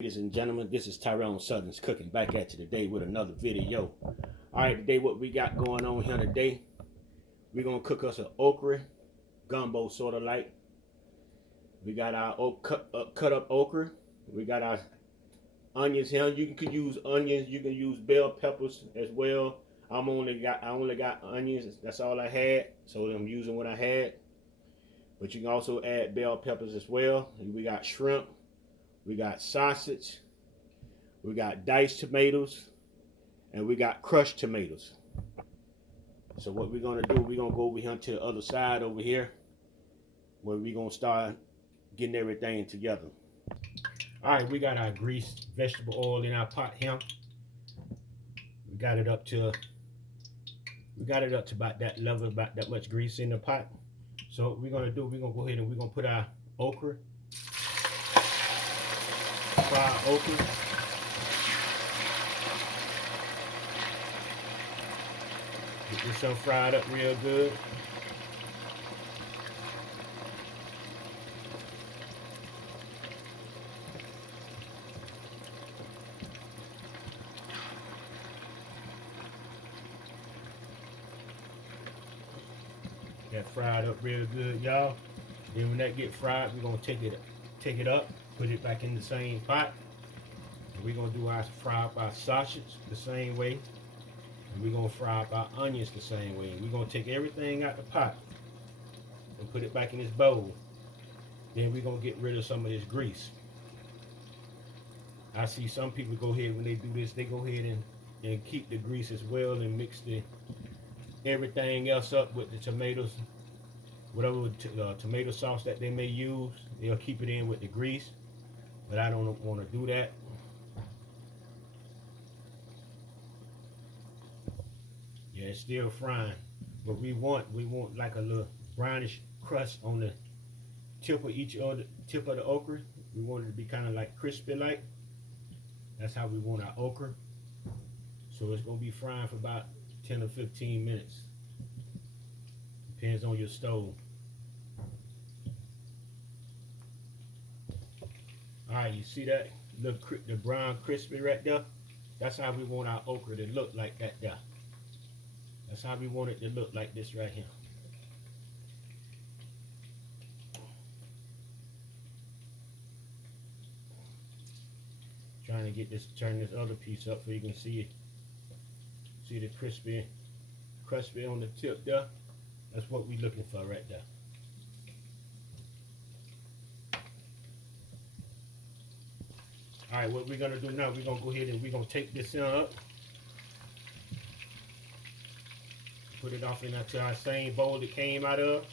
Ladies and gentlemen, this is Tyron'e Southern's Cooking, back at you today with another video. Alright, today what we got going on here today, we're going to cook us an okra gumbo, sort of like. We got our cut up okra. We got our onions here. You can use onions, you can use bell peppers as well. I only got onions, that's all I had, so I'm using what I had. But you can also add bell peppers as well. And we got shrimp. We got sausage, we got diced tomatoes, and we got crushed tomatoes. So what we're gonna do, we're gonna go over here to the other side over here, where we're gonna start getting everything together. All right, we got our greased vegetable oil in our pot here. We got it up to about that level, about that much grease in the pot. So what we're gonna do, we're gonna go ahead and we're gonna put our okra. Fried okra. Get this stuff fried up real good. Get fried up real good, y'all. Then when that get fried, we're gonna take it up, put it back in the same pot. And we're gonna do fry up our sausage the same way. And we're gonna fry up our onions the same way. We're gonna take everything out the pot and put it back in this bowl. Then we're gonna get rid of some of this grease. I see some people go ahead, when they do this, they go ahead and keep the grease as well and mix everything else up with the tomatoes. Whatever tomato sauce that they may use, they'll keep it in with the grease. But I don't want to do that. Yeah, it's still frying. But we want like a little brownish crust on the tip of the okra. We want it to be kind of like crispy like. That's how we want our okra. So it's gonna be frying for about 10 or 15 minutes. Depends on your stove. Alright, you see that? Look, the brown crispy right there? That's how we want our okra to look, like that there. That's how we want it to look, like this right here. Trying to get this, turn this other piece up so you can see it. See the crispy on the tip there? That's what we're looking for right there. Alright, what we're going to do now, we're going to go ahead and we're going to take this up. Put it off into our same bowl it came out of.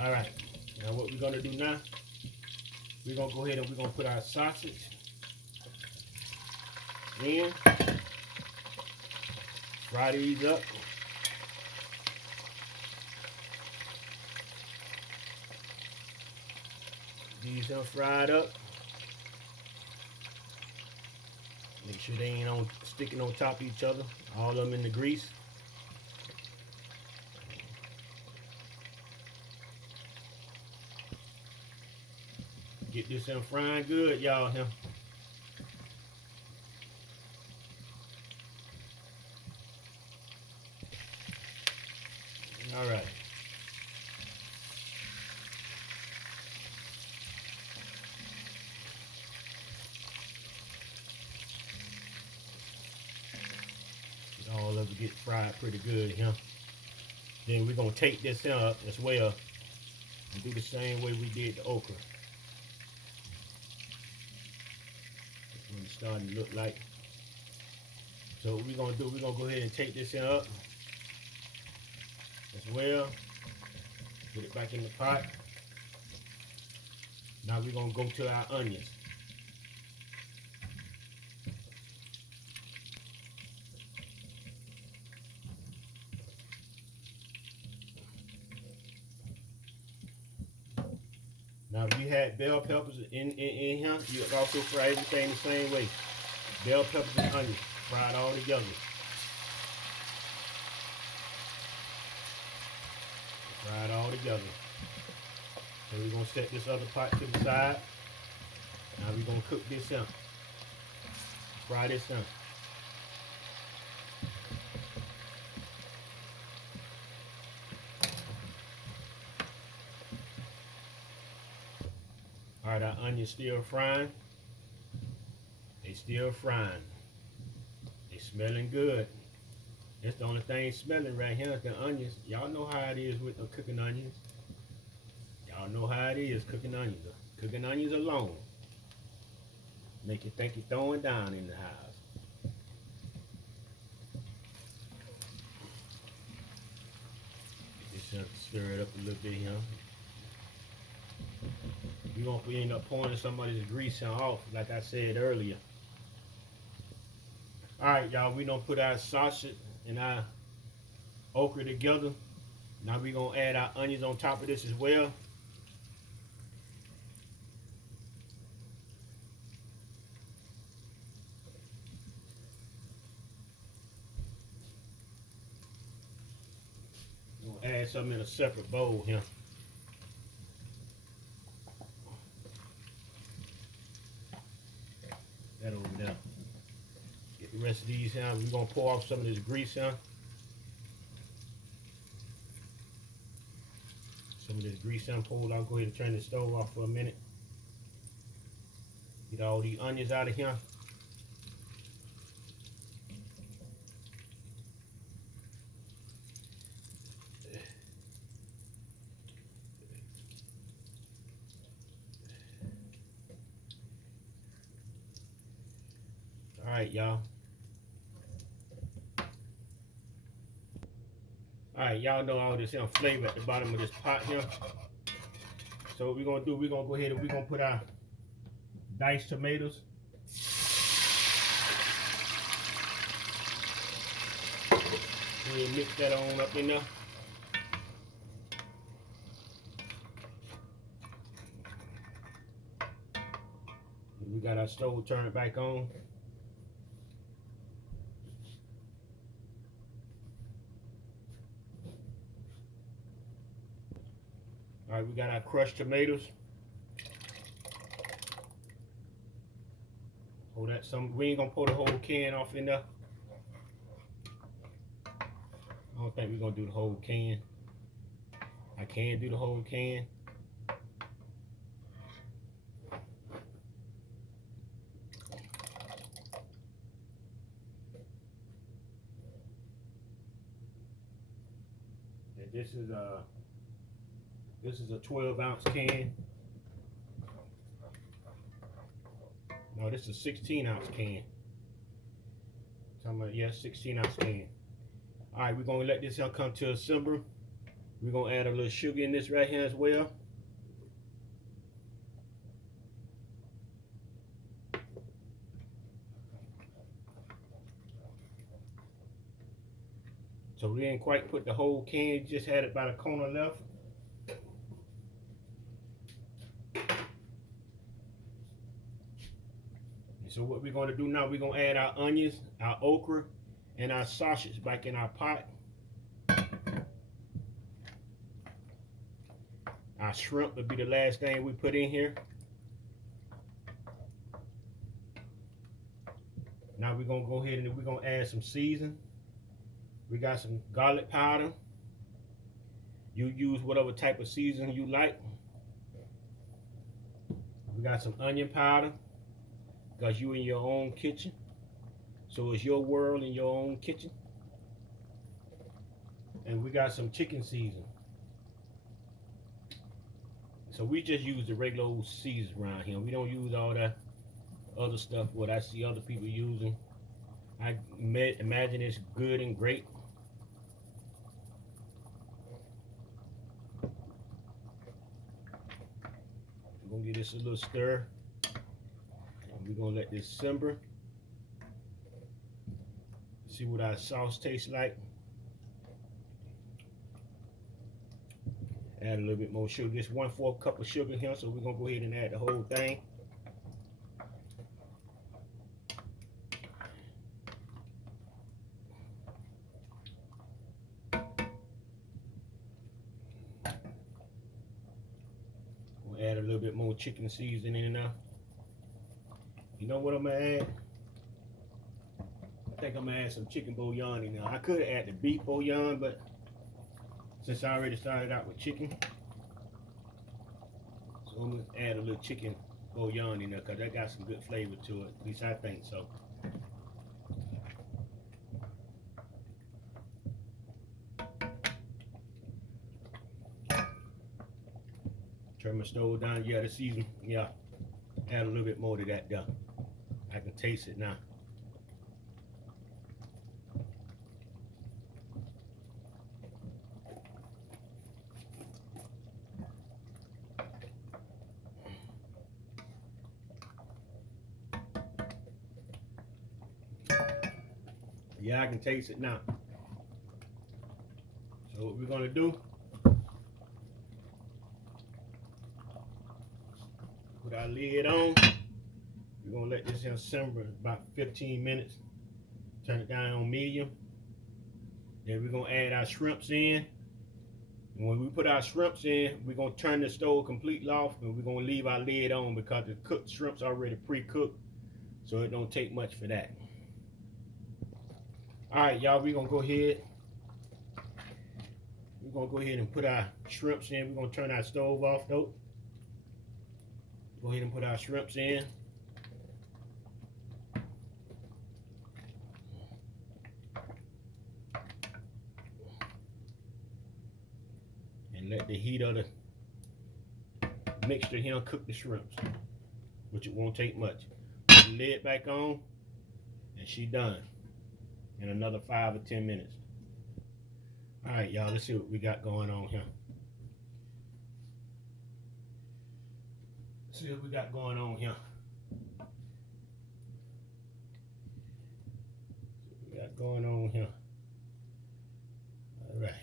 Alright, now what we're going to do now, we're going to go ahead and we're going to put our sausage in, fry these up. These are fried up. Make sure they ain't sticking on top of each other, all of them in the grease. Get this in frying good, y'all. Here. All right. All of it get fried pretty good here. Then we're gonna take this up as well and do the same way we did the okra. It's starting to look like. So what we're gonna do, we're gonna go ahead and take this up as well. Put it back in the pot. Now we're gonna go to our onions. had bell peppers in here, you also fry everything the same way. Bell peppers and onions, fry it all together. Fry it all together. So we're gonna set this other pot to the side. Now we're gonna cook this up. Fry this up. Alright, our onions still frying. They still frying. They smelling good. That's the only thing smelling right here is the onions. Y'all know how it is with cooking onions. Y'all know how it is cooking onions. Cooking onions alone make you think you're throwing down in the house. Just stir it up a little bit here. You're going to end up pouring some of this grease off, like I said earlier. Alright, y'all, we don't put our sausage and our okra together. Now we're going to add our onions on top of this as well. We're going to add some in a separate bowl here. That over there. Get the rest of these here. We're going to pour off some of this grease here. Some of this grease here pulled. I'll go ahead and turn the stove off for a minute. Get all these onions out of here. Alright, y'all. Alright, y'all know all this here flavor at the bottom of this pot here. So what we're going to do, we're going to go ahead and we're going to put our diced tomatoes. And mix that on up in there. We got our stove turned back on. All right, we got our crushed tomatoes. Hold that some. We ain't gonna pour the whole can off in there. I don't think we're gonna do the whole can. I can do the whole can. And this is a 12-ounce can. No, this is a 16-ounce can. Yeah, 16-ounce can. All right, we're gonna let this come to a simmer. We're gonna add a little sugar in this right here as well. So we didn't quite put the whole can, just had it by the corner left. So what we're going to do now, we're going to add our onions, our okra, and our sausage back in our pot. Our shrimp will be the last thing we put in here. Now we're going to go ahead and we're going to add some season. We got some garlic powder. You use whatever type of season you like. We got some onion powder. Because you in your own kitchen. So it's your world in your own kitchen. And we got some chicken season. So we just use the regular old season around here. We don't use all that other stuff what I see other people using. I imagine it's good and great. We're gonna give this a little stir. We're gonna let this simmer. See what our sauce tastes like. Add a little bit more sugar. This 1/4 cup of sugar here, so we're gonna go ahead and add the whole thing. We'll add a little bit more chicken seasoning in there. You know what I'm gonna add? I think I'm gonna add some chicken bouillon in there. I could add the beef bouillon, but since I already started out with chicken, so I'm gonna add a little chicken bouillon in there because that got some good flavor to it. At least I think so. Turn my stove down. Yeah, the season. Yeah, add a little bit more to that there. I can taste it now. Yeah, I can taste it now. So what we're gonna do, put our lid on. We're gonna let this here simmer about 15 minutes. Turn it down on medium. Then we're gonna add our shrimps in. And when we put our shrimps in, we're gonna turn the stove completely off and we're gonna leave our lid on because the cooked shrimps already pre-cooked. So it don't take much for that. Alright, y'all, we're gonna go ahead. We're gonna go ahead and put our shrimps in. We're gonna turn our stove off though. Go ahead and put our shrimps in. And let the heat of the mixture here cook the shrimps, which it won't take much. Put the lid back on, and she done in another 5 or 10 minutes. All right, y'all, let's see what we got going on here. Let's see what we got going on here. What we got going on here. All right.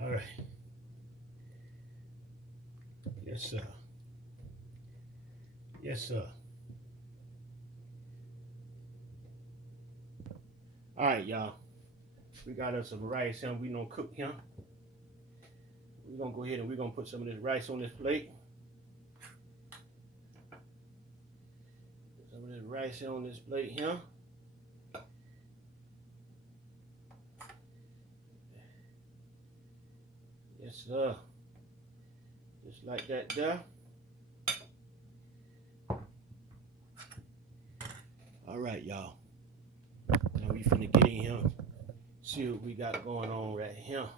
All right. Yes, sir. Yes, sir. All right, y'all. We got us some rice here. We gonna cook here. We're gonna go ahead and we're gonna put some of this rice on this plate. Put some of this rice on this plate here. Yes, sir. Just like that there. All right, y'all. Now we finna get in here. See what we got going on right here.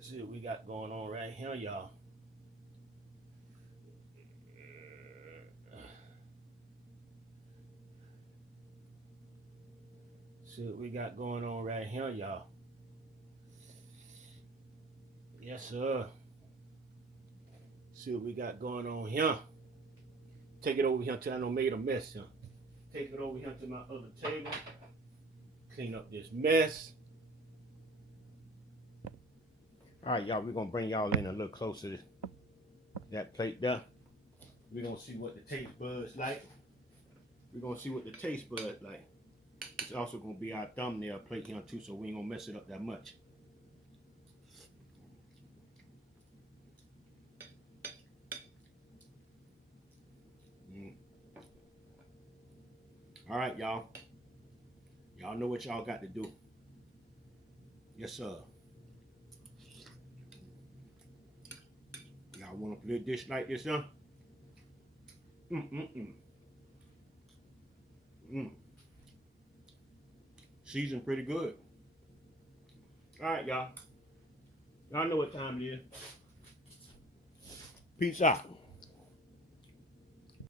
See what we got going on right here, y'all. See what we got going on right here, y'all. Yes, sir. See what we got going on here. Take it over here till I don't make a mess here. Take it over here to my other table. Clean up this mess. All right, y'all, we're going to bring y'all in a little closer to that plate there. We're going to see what the taste buds like. We're going to see what the taste buds like. It's also going to be our thumbnail plate here too, so we ain't going to mess it up that much. All right, y'all. Y'all know what y'all got to do. Yes, sir. Y'all want a little dish like this, huh? Seasoned pretty good. All right, y'all. Y'all know what time it is. Peace out.